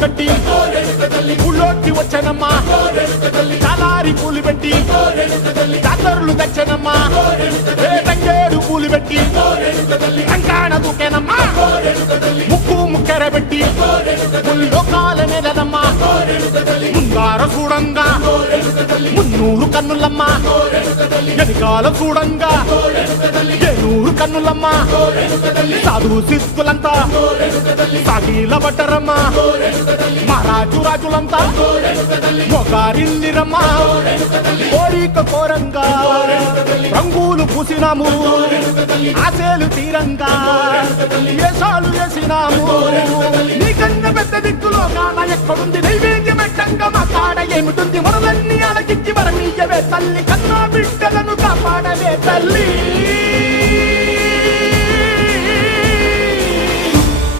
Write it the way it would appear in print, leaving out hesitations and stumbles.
కట్టి ఊళ్ళోకి వచ్చనమ్మా చాలారి పూలు పెట్టి జాతరలు తెచ్చనమ్మా తంగేడు పూలు పెట్టి కంకాణ దూకేనమ్మా ముక్కు ముక్కెర పెట్టి ముల్లోకాల నెలనమ్మా ముంగార చూడంగా మున్నూరు కన్నులమ్మా వెనకాల చూడంగా ఏనూరు కన్నులమ్మా సాధు సిద్ధులంతా సాగిల పడ్డరమ్మా మహారాజు రాజులంతా మొగారిల్లిరమ్మా కోరిక కోరంగా రంగులు పూసినాము ఆశలు తీరంగా ఏసాలు వేసినాము నీకన్నా పెద్ద దిక్కులో కాన ఎక్కడుంది నైవేద్యం ఎట్టంగా మా కాడ ఏమిటుంది మనలన్నీ అలకిచ్చి వరమీయవే తల్లి కన్నా బిడ్డలను కాపాడవే తల్లి